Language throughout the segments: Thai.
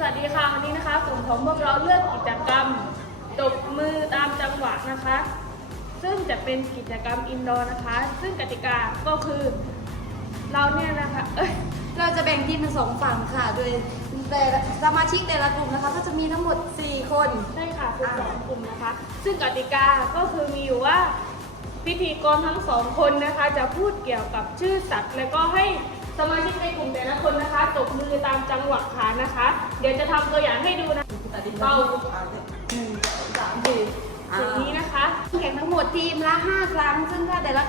สวัสดีค่ะวันนี้นะคะกลุ่มของพวกเราเลือกกิจกรรมตบมือตามจังหวะนะคะ ซึ่งจะเป็นกิจกรรมอินดอร์นะคะ ซึ่งกติกาก็คือเราเนี่ยนะคะเอ้ยเราจะแบ่งทีมเป็นสองฝั่งค่ะ โดยแต่ละสมาชิกแต่ละกลุ่มนะคะ ก็จะมีทั้งหมด 4 คน ใช่ค่ะคือสองกลุ่มนะคะ ซึ่งกติกาก็คือมีอยู่ว่าพิธีกรทั้งสองคนนะคะ จะพูดเกี่ยวกับชื่อสัตว์แล้วก็ให้ ตบมือตามจังหวะขานะคะ เดี๋ยวจะทำตัวอย่างให้ดูนะ เป่าหนึ่งสองสามสี่อย่างนี้นะคะแข่งทั้งหมดทีมละ5ครั้ง ซึ่งถ้าแต่ละ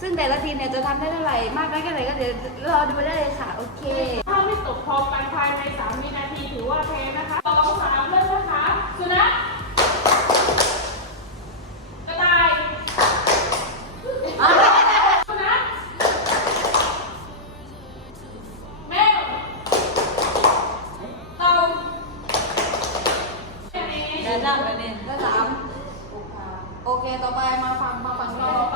ซึ่งแต่ละทีมเนี่ยจะทำได้เท่าไหร่มากน้อยแค่ไหนก็เดี๋ยวรอดูได้เลยค่ะ โอเค ถ้าไม่ตกพร้อมกันภายใน3วินาที แค่นี้ได้ได้ไปเนี่ยได้สามโอเค ต่อไปมาฟังมาฟังต่เราอไปมามา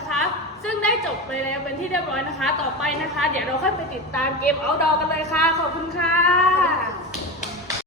นะคะ ซึ่งได้จบไปแล้วเป็นที่เรียบร้อยนะคะ ต่อไปนะคะ เดี๋ยวเราค่อยไปติดตามเกมเอาดอกันเลยค่ะ ขอบคุณค่ะ